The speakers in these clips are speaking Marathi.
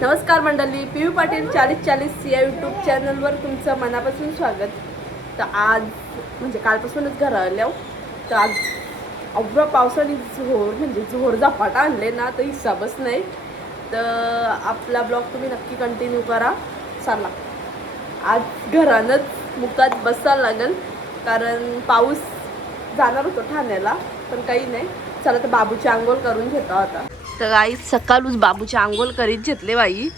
नमस्कार मंडळी, पी पाटील 4040 या यूट्यूब चॅनलवर तुमचं मनापासून स्वागत. तर आज म्हणजे कालपासूनच घर आल्या. तर आज अवघ्या पावसाने जोर झपाटा आणले ना, तर हिसाबच नाही. तर आपला ब्लॉग तुम्ही नक्की कंटिन्यू करा. चला, आज घरानंच मुकात बसायला लागेल, कारण पाऊस जाणार होतो ठाण्याला, पण काही नाही. चला, तर बाबूची आंघोळ करून घेतो आता. तर आई सकाळूच बाबूची आंघोळ करीत घेतले बाई.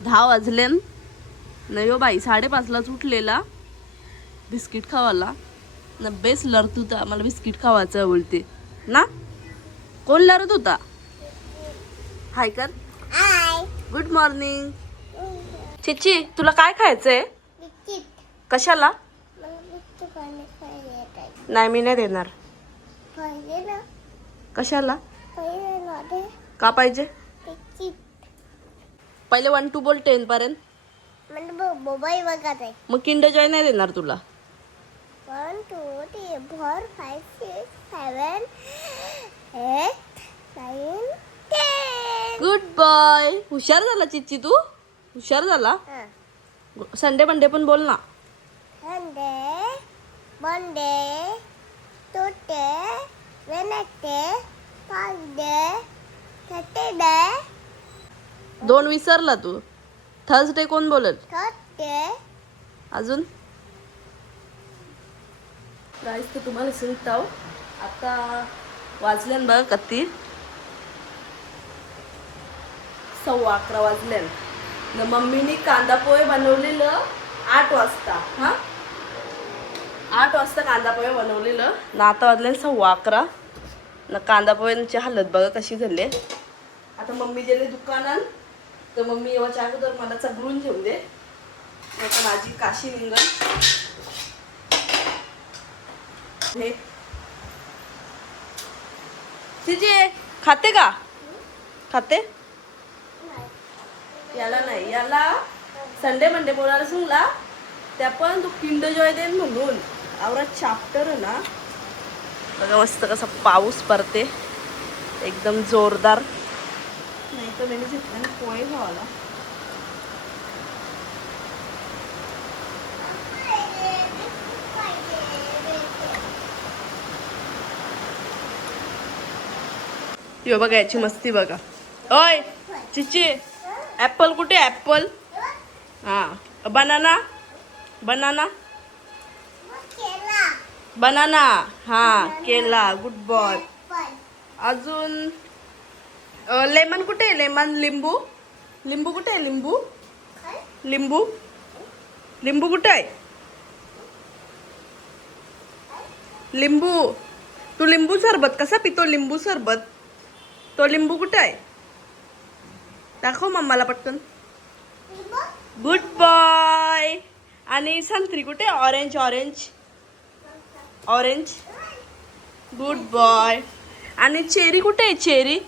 10 वाजले नाही हो बाई, 5:30लाच उठलेला बिस्किट खावाला ना. बेस लढत होता, मला बिस्किट खावायचं बोलते ना. कोण लढत होता? हाय कर. Good morning. चिची, तुला काय खायचंय? कशाला? नाही, मी नाही देणार. कशाला? का पाहिजे? पहिले 1 to बोल 10 पर्यंत. मग किंडर जॉय नाही देणार तुला. 1 2 3 4 5 6 7 8 9 10. Good boy. हुशार झाला चिच्ची, तू हुशार झाला. संडे मंडे पण बोल ना. Sunday, Monday, Tuesday, Wednesday, Thursday, Saturday, 2 विसरला तू. थर्सडे कोण बोलल? Thursday. अजून गाईस, तर तुम्हाला सांगताव आता वाजले बघ कत्ती 11:15 वाजले. न मम्मीने कांदा पोहे बनवलेलं 8 वाजता. 8 वाजता कांदा पोहे बनवलेलं ना. आता वाजले 11:15 ना. कांदा पोह्यांची हालत बघा कशी झाली. आता मम्मी गेले दुकानात, तर मम्मी येवाच्या अगोदर मला चगळून घेऊन दे, नाही तर माझी काशी निघल. हे तिचे खाते का? खाते? याला नाही, याला संडे मंडे बोलायला सांगला. त्या पण तू किंडर जॉय देन म्हणून आवरा चॅप्टर आहे ना. बघा मस्त कसा पाऊस पडते, एकदम जोरदार. नाही तर मी घेतला पोहे खावाला. यो बघा याची मस्ती बघा. ओय चिची, ऍपल कुठे? ऍपल. हा, बनाना. Banana banana. हा, केला. Good boy. अजून लेमन कुठे आहे? लेमन. लिंबू. लिंबू कुठे आहे? लिंबू. लिंबू. लिंबू कुठे आहे? लिंबू. तू लिंबू सरबत कसा पितो? लिंबू सरबत. तो लिंबू कुठे आहे? दाखव मम्माला पटकन. Good boy. आणि संत्री कुठे? Orange. Orange. Orange. Good boy. आणि चेरी कुठे आहे? चेरी.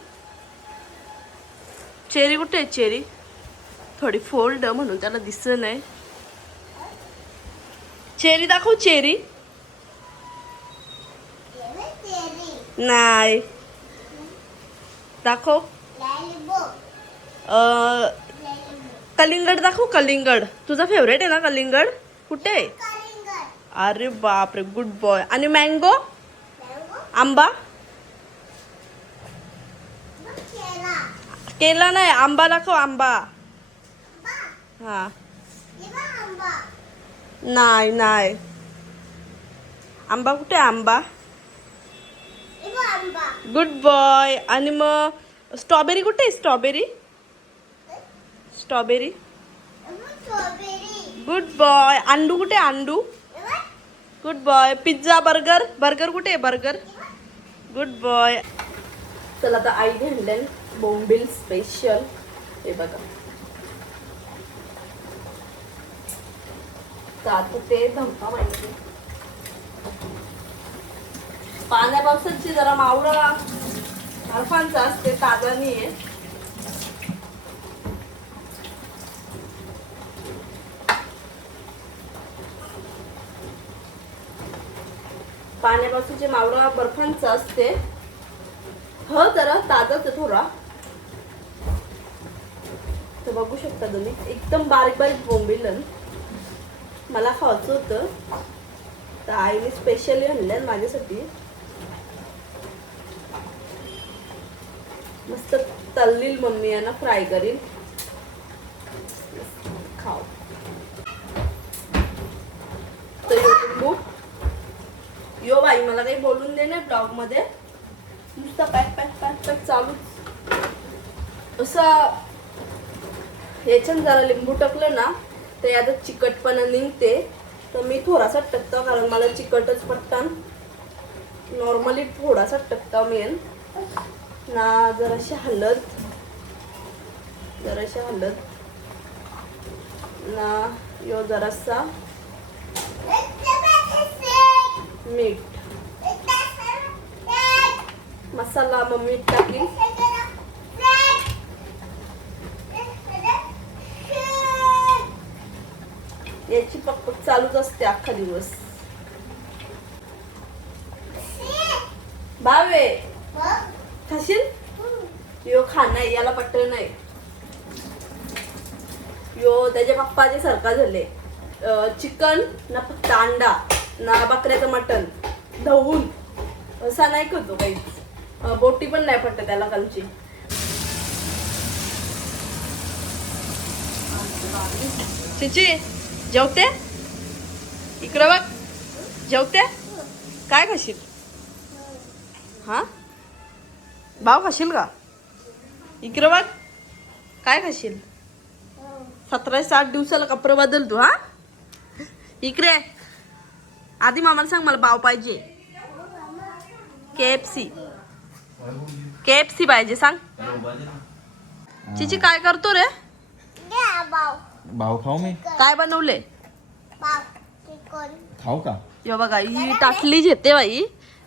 चेरी कुठे आहे? चेरी थोडी फोल्ड म्हणून त्याला दिसत नाही. चेरी दाखव. चेरी नाही दाखव. कलिंगड दाखव. कलिंगड तुझा फेवरेट आहे ना. कलिंगड कुठे आहे? अरे बापरे, गुड बॉय. आणि मँगो. आंबा. केला नाही. आंबा दाखव. आंबा. हा, नाही नाही. आंबा कुठे? आंबा. Good boy. आणि मग स्ट्रॉबेरी कुठे आहे? स्ट्रॉबेरी. स्ट्रॉबेरी. Good boy. अंडू कुठे? अंडू. Good boy. Pizza. Burger. Burger कुठे आहे? बर्गर. Good boy. चला आता आई घेतले बोंबील स्पेशल. हे बघा, आता ते धमका माहिती. पाण्या पावसाची जरा मावळा बर्फांचा असते, ताजा नाहीये. पाण्यापासूनचे मावळा बर्फांचा असते. हो, जरा ताजाच आहे थोडा. तर बघू शकता तुम्ही एकदम बारीक बारीक बोंबिलन मला खायचं होतं, तर आईने स्पेशली आणलं माझ्यासाठी. मस्त तळलील मम्मी यांना फ्राय करील. खाऊ तर लिंबू यो बाई मला काही बोलून दे ना ब्लॉग मध्ये. नुसतं पॅक पॅक पॅक पॅक चालूच. असं याच्यात जरा लिंबू टाकलं ना तर यात चिकटपणा निघते. तर मी थोडासा टाकतो कारण मला चिकटच पटतं. नॉर्मली थोडासा टाकतो मी ना. जराशी हळद ना. यो जरासा मीठ मसाला मग मीठ टाकीन. याची पकपक चालूच असते अख्खा दिवस. भावे खाशील? यो खाना याला पटलं नाही. यो त्याच्या पप्पाचे सारखा झाले. चिकन ना फक्त अंडा ना बकऱ्याचं मटण धवून असा नाही करतो काहीच. बोटी पण नाही पटत त्याला कालची. चिची जेवते इकडं बघ. जेवते काय खाशील? हा भाव खाशील का? इकडं बघ काय खाशील? 17-8 दिवसाला कपडे बदल तू. हा इकडे आधी मामाला सांग मला भाव पाहिजे. KFC पाहिजे सांग. चिची काय करतो रे? भाव खाऊ मी. काय बनवले? खाऊ का? यो बघा ही टाकली घेते बाई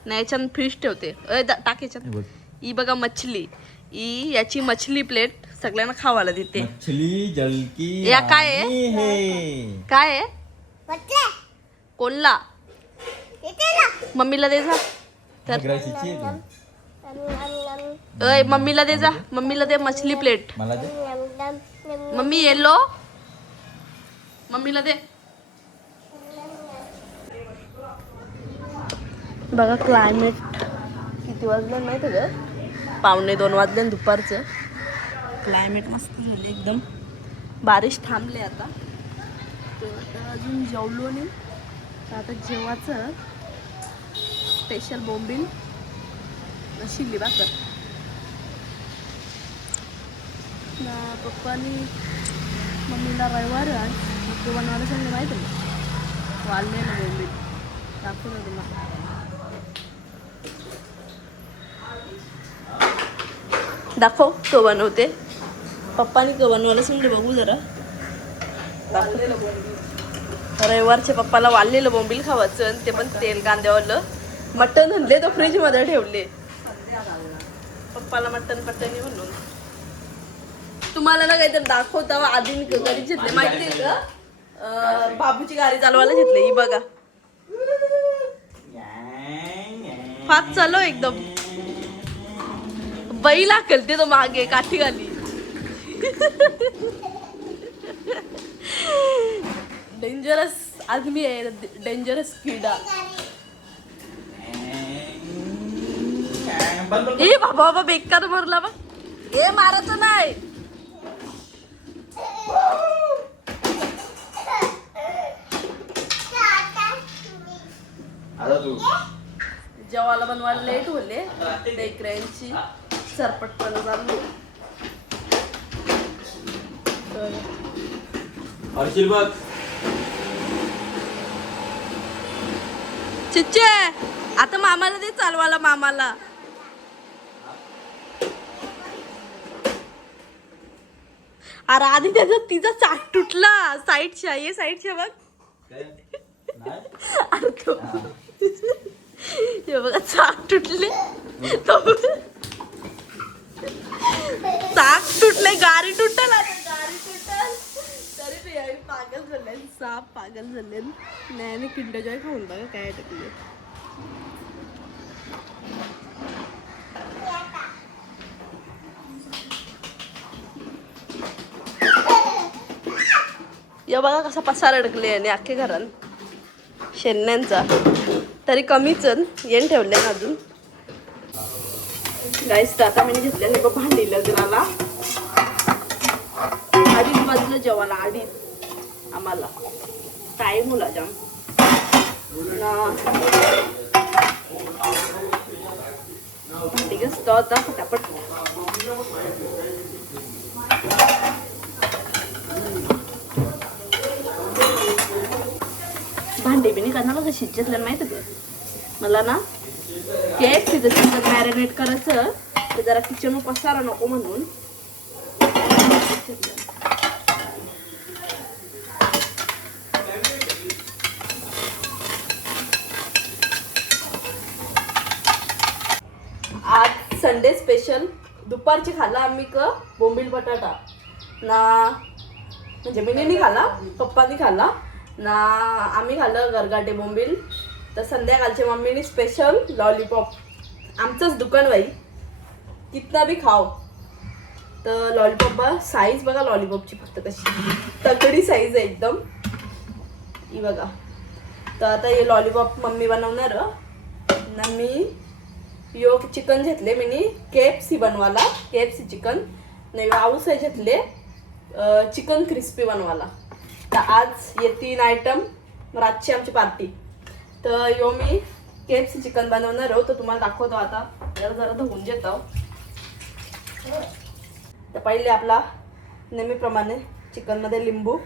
ना याच्यात फिश ठेवते. टाकायच्यात ही बघा मछली. ही याची मछली प्लेट सगळ्यांना खावायला देते. मछली जलकी या काय आहे? आहे. काय आहे? कोणला? मम्मीला दे जा. तर मगराशीची आहे ती. अय मम्मीला दे जा. मम्मीला दे मछली प्लेट. मला दे. मम्मी येलो मम्मीला दे. बघा क्लायमेट किती वाजलं माहिती का? 1:45 वाजले दुपारचं. क्लायमेट मस्त झालं एकदम. बारिश थांबले आता. तर आता अजून जेवलो नाही. तर आता जेवायचं स्पेशल बोंबील शिल्ली भाकर ना. पप्पानी मम्मीला रविवार आज तो बनवायला सांगितलं माहिती आहे. वाढलेलं बोंबील दाखवलं तुम्हाला. दाखव तो बनवते. पप्पानी तो बनवायला सांगितलं बघू जरा. रविवारच्या पप्पाला वाढलेलं बोंबील खावायचं आणि ते पण तेल कांद्यावालं. मटण आणले तो फ्रीज मध्ये ठेवले. पप्पाला मटण पटणी म्हणून. तुम्हाला ना काहीतरी दाखवता आधी मी गाडी घेतली माहिती आहे का? बाबूची गाडी चालवायला घेतली. ही बघा फास्ट चालव एकदम. बैल हाकलते तो मागे काठी घाली. डेंजरस आदमी आहे. डेंजरस किडा. ए बाबा बाबा बेकार भरला बा. ए मारायचं नाही. जेवायला बनवायला लेट होले. लेकरांची सरपटपणा चालू. चिच्चे आता मामाला दे चालवायला. मामाला अरे आधी त्याचा तिचा चाट तुटला. साईडच्या ये साईडच्या बघ. अरे तो हे बघा चाक तुटले. चाक तुटले. गाडी तुटल. आता गाडी तुटल तरी ते पागल झाले. साप पागल झाले. नाही किंडर जॉय खाऊन बघा काय टाकले. या बघा कसा पसार अडकले आणि अख्खे घरात शेण्यांचा तरी कमीच येण ठेवले ना अजून गाईस. तर आता मी घेतलेले बघ भांडी लग्नाला 2:30 वाजलं जेवायला 2:30 आम्हाला टाईम होला जाम ना भांडी घासतो आता फटाफट. भांडी बिनी करणार कशी शिजतलं माहिती का मला ना केक तिथं चिकन मॅरिनेट करायचं तर जरा किचन पसारा नको म्हणून. आज संडे स्पेशल दुपारची खाल्ला आम्ही बोंबील बटाटा ना म्हणजे मी नाही खाल्ला पप्पानी खाल्ला ना आम्ही खाल्लं गरगाटे बोंबील. तर संध्याकाळच्या मम्मीने स्पेशल लॉलीपॉप आमचंच दुकान बाई कितना बी खाव. तर लॉलीपॉप साईज बघा लॉलीपॉपची फक्त कशी तगडी साईज आहे एकदम ही बघा. तर आता हे लॉलीपॉप मम्मी बनवणार ना. मी यो चिकन घेतले मी KFC बनवाला KFC चिकन नाही आऊस घेतले चिकन क्रिस्पी बनवाला. तर आज ये 3 आयटम रातची आमची पार्टी. तर यो मी KFC चिकन बनवणार तर तुम्हाला दाखवतो आता जरा धुवून घेतो. तर पहिले आपला नेहमीप्रमाणे चिकनमध्ये लिंबू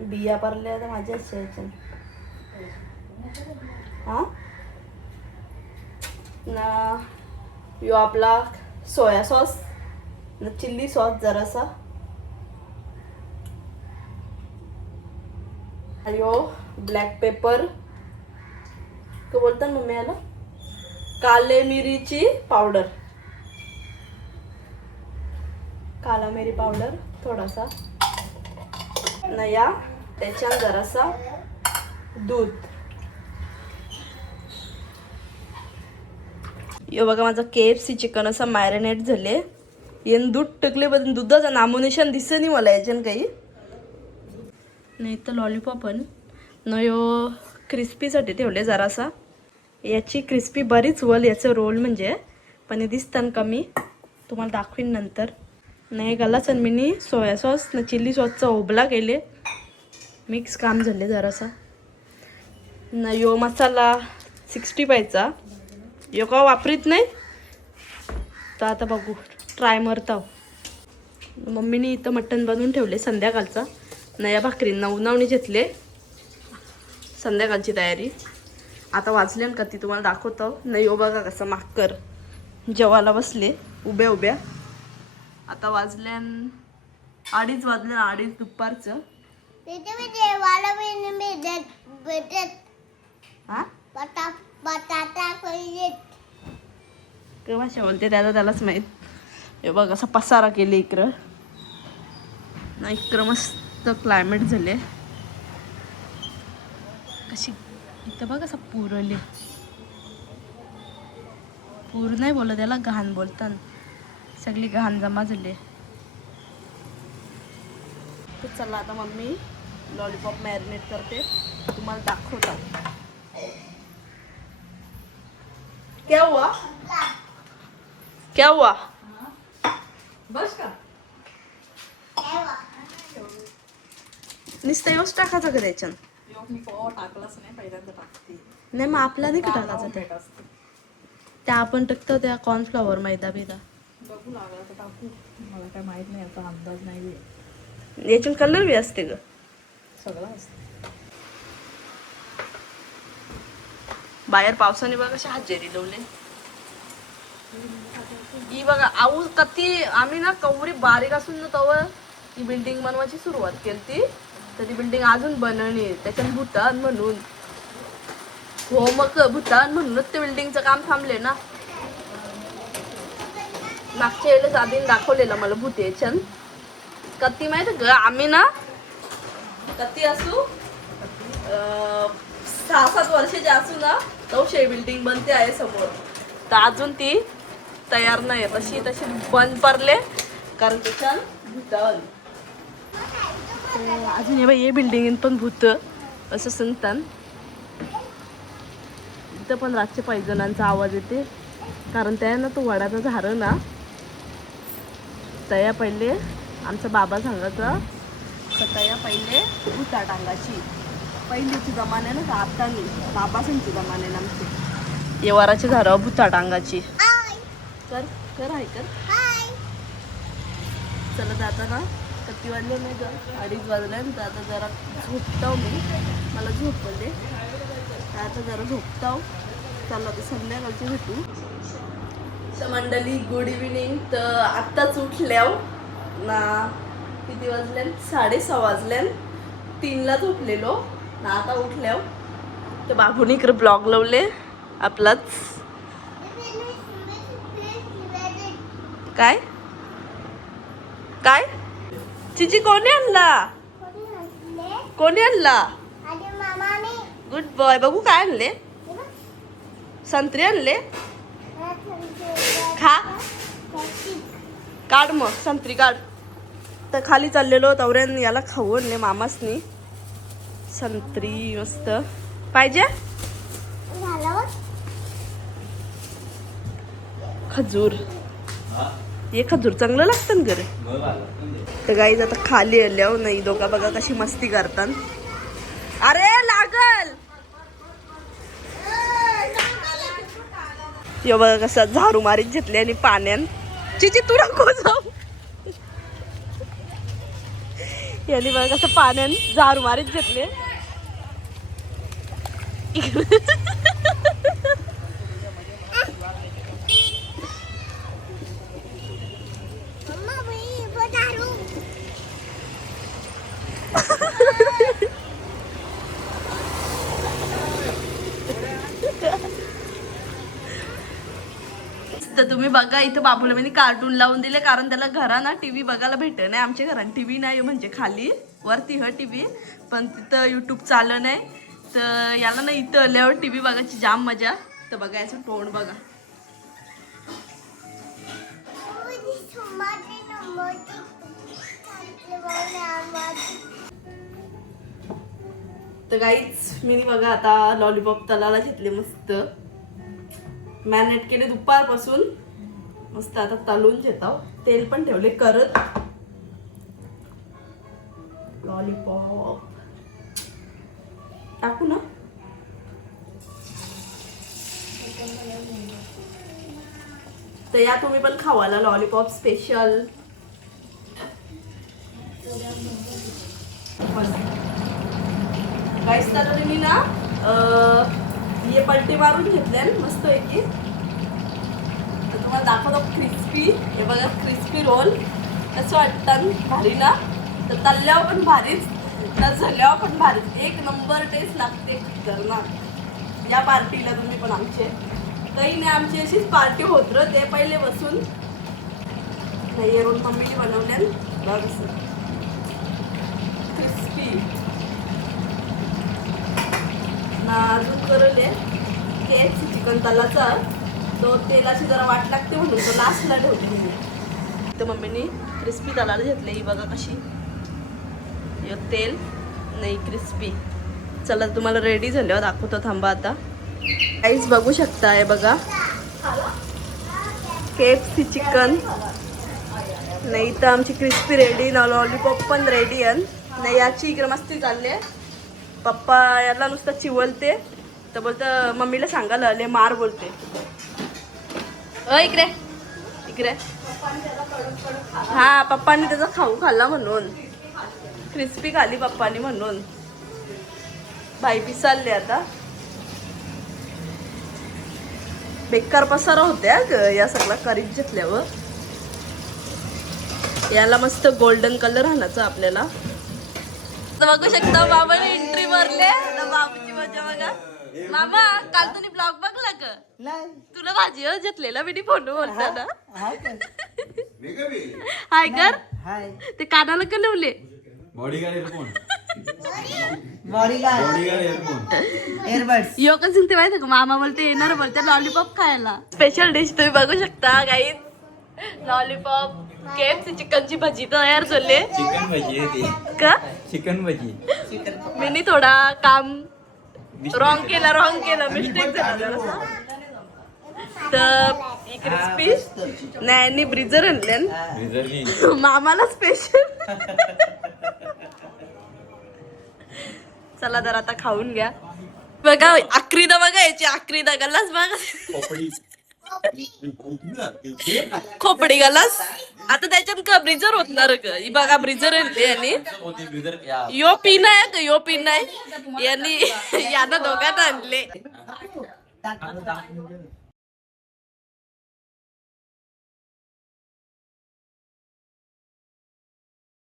बिया परल्या तर माझ्या हा ना यो आपला सोया सॉस ना चिल्ली सॉस जरासा यो ब्लॅक पेपर तो बोलतात मम्मी याला काले मिरीची पावडर काला मिरी पावडर थोडासा नया त्याच्यात जरासा दूध. यो बघा माझा KFC चिकन असं मॅरिनेट झाले येन दूध टाकले पण दुधाचं नामोनिशन दिसत नाही मला याच्यानं काही नाही. तर लॉलीपॉप पण न यो क्रिस्पीसाठी ठेवले जरासा याची क्रिस्पी बरीच वल याचं रोल म्हणजे पण हे दिसतं कमी तुम्हाला दाखवीन नंतर. नाही गलाच मी सोया सॉस न चिल्ली सॉसचा ओबला केले मिक्स काम झाले जरासा न. यो मसाला 65चा यो का वापरीत नाही तर आता बघू ट्राय मारताव. मम्मीने इथं मटण बनवून ठेवले संध्याकाळचा नया भाकरी नवनावणी घेतले संध्याकाळची तयारी. आता वाजले का ती तुम्हाला दाखवतो. नाही हो बघा कसं माकर जेवायला बसले उभ्या उभ्या. आता वाजल्यान 2:30 वाजले 2:30 दुपारचं. हा बटाटा भाषा बोलते त्यालाच माहीत. हे बघ असं पसारा केले इकडं ना इकडं मस्त क्लायमेट झाले कशी इथं बघ असं पुरले पूर नाही बोलत त्याला घाण बोलतात सगळी घाण जमा झाली. तर चला आता मम्मी लॉलीपॉप मॅरिनेट करते तुम्हाला दाखवता. क्या हुआ क्या हुआ बस का नुसतं येऊच टाकायचं का त्याच्यानं टाकलंच नाही पहिल्यांदा टाकते नाही मग आपला नाही का टाकायचं ते त्या आपण टाकतो त्या कॉर्नफ्लॉवर मैदा बिदा बघू लागला तर टाकू मला काय माहित नाही आता अंदाज नाही याच्यात कलर बी असते ग सगळं असतं. बाहेर पावसाने बघा कशा हजेरी लावले ही बघा आऊ कती आम्ही ना कवरी बारीक असून ना तवर ही बिल्डिंग बनवायची सुरुवात केली ती तर ती बिल्डिंग अजून बनवणे त्याच्यात भूतान म्हणून हो मग भूतान म्हणूनच ते बिल्डिंगचं काम थांबले ना. मागच्या वेळेस आधी दाखवलेलं मला भूत याच्यान कती माहिती ग आम्ही ना कती असू 6-7 वर्षाची असू ना तवशे बिल्डिंग बनते आहे समोर तर अजून ती तयार नाही तशी तशी बंद पडले कारण त्याच्यात भूतान अजून हे बिल्डिंगीन पण भूत असं सांगतात. इथं पण रातच्या पैजणांचा आवाज येते कारण त्या ना तो वडाचं झाडं ना तया पहिले आमचा बाबा सांगायचा तया पहिले भूता टांगाची पहिलीची जमाने ना आता नाही बाबासांची जमाने आमची येवाराची झाडं भूता टांगाची कर कर आहे कर चला जाताना किती वाजले नाही ग 2:30 वाजले तर आता जरा झोपताव मी मला झोप आले आता जरा झोपताव. चला तर संध्याकाळची भेटू. तर मंडळी गुड इव्हिनिंग. तर आत्ताच उठल्याव ना किती वाजले 6:30 वाजले 3ला झोपलेलो ना आता उठल्याव. तर बाबूने इकडे ब्लॉग लावले आपलाच. काय काय चिची कोणी आणला कोणी आणला गुड बॉय. बघू काय आणले संत्री आणले खा काढ मग संत्री काढ. तर खाली चाललेलो तवऱ्यान याला खाऊ आणले मामासनी संत्री मस्त पाहिजे खजूर हे खजूर चांगलं लागतं ना घरी. तर गाईज आता खाली आल्याव नाही दोघा बघा कशी मस्ती करतात. अरे लागल ते बघा कसा झारू मारीत घेतले आणि पाण्यान चिची तू नको जाऊ याने बघा कसं पाण्यान झारू मारीत घेतले. तर तुम्ही बघा इथं बाबूला मी कार्टून लावून दिले कारण त्याला घरा ना टीव्ही बघायला भेट नाही. आमच्या घरात टीव्ही नाही म्हणजे खाली वरती टीव्ही पण तिथं यूट्यूब चाललं नाही. तर याला ना इथं आल्यावर टीव्ही बघायची जाम मजा. तर बघायचं तोंड बघा तर गाईच मी बघा आता लॉलीपॉप तलाला घेतले मस्त मॅरिनेट केले दुपारपासून मस्त आता तळून घेताव. तेल पण ठेवले करत लॉलीपॉप टाकू ना. तर या तुम्ही पण खावाला लॉलीपॉप स्पेशल. गाईस तर मी ना हे पलटी मारून घेतले मस्त पैकी. तर तुम्हाला दाखवतो क्रिस्पी. हे बघा क्रिस्पी रोल कसं वाटतं भारी ना. तर तळल्यावर पण भारीच तर झाल्यावर पण भारीच एक नंबर टेस्ट लागते खतरनाक. या पार्टीला तुम्ही पण आमचे काही नाही आमची अशीच पार्टी होत र ते पहिले बसून नाही रोल मम्मीने बनवले बघ क्रिस्पी ना. अजून करले KFC चिकन तलाचा तो तेलाची जरा वाट लागते म्हणून तो लास्टला ठेवते. तर मम्मीने क्रिस्पी तलाला घेतले. ही बघा कशी तेल नाही क्रिस्पी. चला तुम्हाला रेडी झाल्यावर दाखवतो थांबा आता. काहीच बघू शकता आहे बघा KFC चिकन नाही तर आमची क्रिस्पी रेडी ना लॉलीपॉप पण रेडी आहे नाही. याची इकडे मस्ती चालली आहे. पप्पा याला नुसतं चिवलते तर बोलतं मम्मीला सांगायला आले मार बोलते. इकडे इकडे हा पप्पांनी त्याचा खाऊ खाल्ला म्हणून क्रिस्पी खाली पप्पानी म्हणून भाई पिसालले. आता बेकार पसारा होत्या ग या सगळा करीत घेतल्यावर. याला मस्त गोल्डन कलर आणायचा आपल्याला. बघू शकता बाबाने एंट्री मारले बाबूची मजा बघा. मामा काल तुम्ही ब्लॉग बघला का तुला भाजी घेतलेला मी फोटो बोलताना हाय कर ते कानाला का लावले बॉडी गार्ड कोण बॉडीगार्ड एअरपोर्ट एअरबड्स यो कसं सांगते माहिती का मामा बोलते येणार बोलते लॉलीपॉप खायला स्पेशल डिश तुम्ही बघू शकता गाईज लॉलीपॉप केएफसी चिकनची भजी तयार झाली चिकन भजी आहे ती का चिकन भजी मी थोडा काम रॉंग केला मिस्टेक झाला जरासा. तर एक क्रिस्पी नाही ब्रिजर आणले रिझर्व मामाला स्पेशल चला जर आता खाऊन घ्या बघा आक्रीदा बघा याची आक्रीदा गल्लास बघा खोपडी गलास आता त्याच्यात का ब्रिजर होतणार का ही बघा ब्रिजर यांनी यो पिन आहे का यो पिन आहे यांनी यानं दोघांना आणले